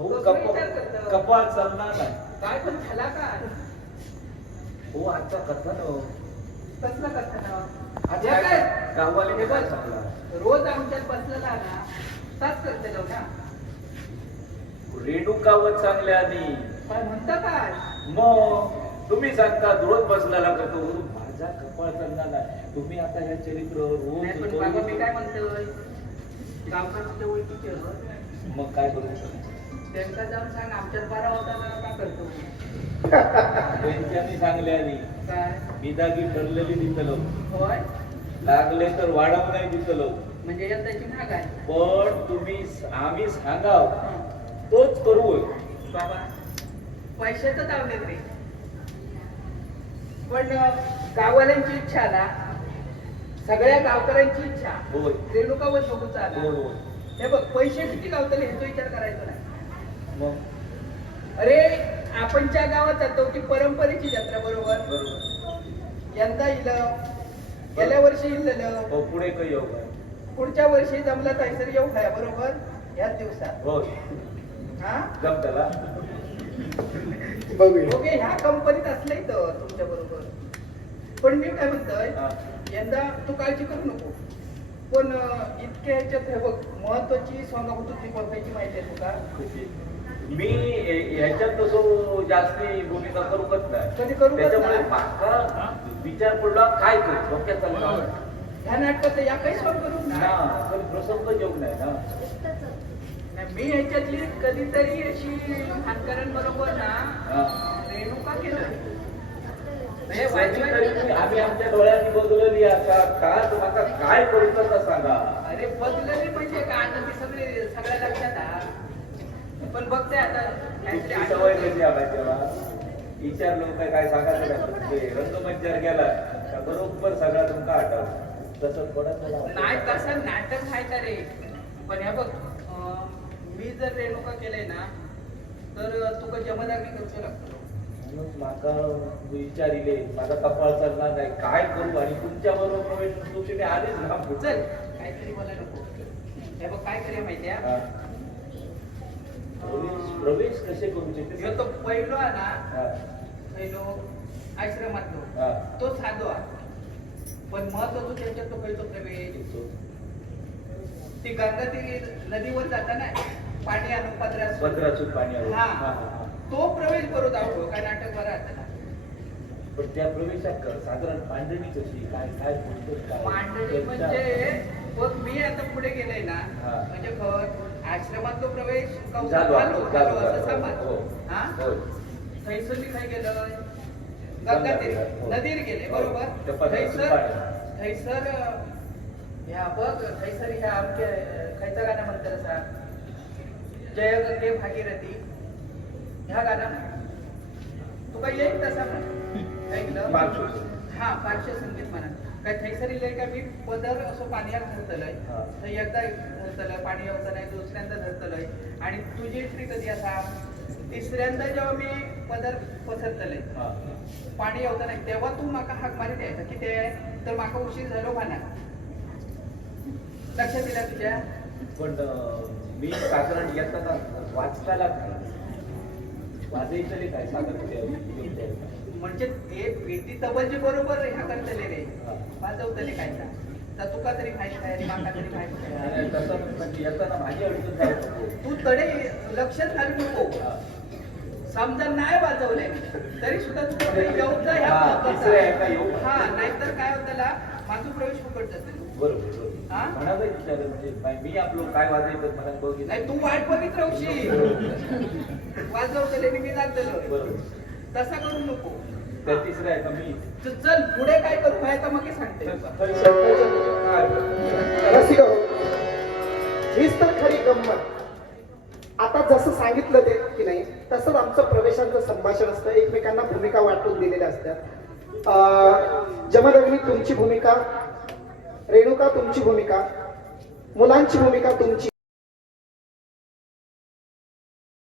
हो कसं कप विचार करतो? कपाळ चालणार नाही. काय पण झाला काय हो आजचा कथन हो. कसलं कथन आज हे काय काय? गाववाले हे काय रोज आमच्यात बसलेला ना तास करतेलो ना. रेणुकावत चांगल्या आणि काय म्हणता काय मग तुम्ही सांगता रोज बसलेला करतो. माझा कपाळ चालणार नाही. तुम्ही आता हे चरित्र रोज मी काय म्हणतोय? गावकाच्या ओळखीचे मग काय करू त्यांना जाऊन सांग आमच्यात बारा होता जरा का करतो. त्यांच्यानी सांगल्या आणि काय? बिदागी ठरलेली दिसलो होय? लागले तर वाढव नाही दिसलो म्हणजे यंदाची महाग आहे. पण तुम्ही आम्ही सांगाव. तोच करू. बाबा पैशाचं दावले रे. पण गाववाल्यांची इच्छा ना? सगळ्या गावकऱ्यांची इच्छा. रेणुकावर आला होय हे बघ पैसे किती गावतले ह्याचा विचार करायचा नाही. मग अरे आपण ज्या गावात जातो ती परंपरेची जत्रा बरोबर? यंदा इलं गेल्या वर्षी इल्लं. हो पुढे काही योग आहे पुढच्या वर्षी जमलं तर येऊ काय बरोबर? ह्याच दिवसात. होय हा? जम त्याला. बघूया. ओके ह्या कंपनीत असले तर तुमच्या बरोबर. पण मी काय म्हणतोय हा. यंदा तू काळजी करू नको. पण इतक्या ह्याच्यात हे बघ महत्वाची स्वांगाभूत बघायची माहिती आहे तुका मी ह्याच्यात तसं जास्ती भूमिका करूच नाही. कधी करूच त्याच्यामुळे नाही. माका विचार पडला काय करू डोक्यात चालला ह्या नाटकात या काही सॉल्व करू ना प्रसंग जेवण नाही ना. नाही, मी ह्याच्यातली कधीतरी अशी हातकऱ्यांबरोबर ना हा. रेणुका केलं हे त्याची वाजवायला- तरी तुम्ही- आम्ही आमच्या डोळ्यांनी बदलली आता. का? तुम्हाला काय करू तर सांगा? अरे बदलली म्हणजे काय आता ती सगळी सगळ्या लक्षात आ. पण बघते आता तुमची सवय. कशी आला तेव्हा? विचार लोक काय सांगायचं ते रंगमंचार गेला का बरोबर सगळा तुमका आठवत. तसं थोडं नाही तसं नाटक का रे? पण हे बघ मी जर रेणुका केलंय ना तर तुका जमदाग्नी करूच लागतो. म्हणून माका विचारिले माझा कपाळ चालणार नाही काय करू? आणि तुमच्या बरोबर प्रवेश मी आलीच ना चल. काहीतरी मला नको हे बघ काय करूया माहितीये हा. प्रवेश प्रवेश कसे करू ह्यो शकते तो पहिलो आहे ना हा, पहिलो आश्रमातलो. हा. तो साधो आहे. पण महत्वाचं त्याच्यात तो पहिलो प्रवेश. तो गंगा ती नदीवर जाताना पाणी आणून पदरात पदरातून पाणी आलं. हा. हा, हा, हा. तो प्रवेश करू दाखव काय नाटक बरं आता पण त्या प्रवेशात साधारण मांडणी कशी काय काय? मांडणी त्यांच्या- म्हणजे बघ मी आता पुढे गेलोय ना हा. म्हणजे खर आश्रमात तो प्रवेश झालो, असं. समज हो. हा. थैसर मी काय गेलोय गंगा गंगा तीर तीरात, हो. नदीर गेले हो. बरोबर थैसर. थैसर ह्या बघ थैसर ह्या आमच्या खयचं गाणं म्हणतात जय गंगे भागीरथी ह्या गाणं तू काय येईल तसा म्हण ऐकलं. हा पार्श्व संगीत म्हणा. काय थैसर इलंय का? मी पदर असं पाण्यात धरतलंय. तर एकदा धरतलंय पाणी नाही दुसऱ्यांदा धरतलंय. आणि तुझी एंट्री कधी असा? तिसऱ्यांदा जेव्हा मी पदर पसरतलंय. पाणी नाही तेव्हा तू माका हाक मारी द्यायचा किती आहे तर माका उशीर झालो म्हणा. लक्षात दिला तुझ्या? पण मी साधारण येताना वाचताला वाजायचं काय? ते- म्हणजे ते पेटी तबलची बरोबर ह्या करतले रे. हा. वाजवतले काय तर तुका तरी माहीत आणि माका तरी माहीत येताना माझी अडचण तू तडे लक्षात घालू नको. हा. समजा नाही वाजवले तरी सुद्धा येऊन जा ह्या हा. हा नाहीतर काय होतं माझं प्रवेश फुकट जाते. बरोबर. हा? विचार म्हणजे बाई, मी आपलं काय वाजायचं मला नाही तू वाट बघित राहशील वाजवतले मी जातलो बरोबर. तसा करू नको. तर आहे का मी? तर चल पुढे काय करू? आहे तर मग हे सांगते. रसिका हो. हीच तर खरी गंमत. आता जसं सांगितलं ते की नाही तसंच आमचं प्रवेशांचं संभाषण असतं. एकमेकांना भूमिका वाटून दिलेल्या असतात. अं, जमदग्नी तुमची भूमिका रेणुका तुमची भूमिका. मुलांची भूमिका तुमची.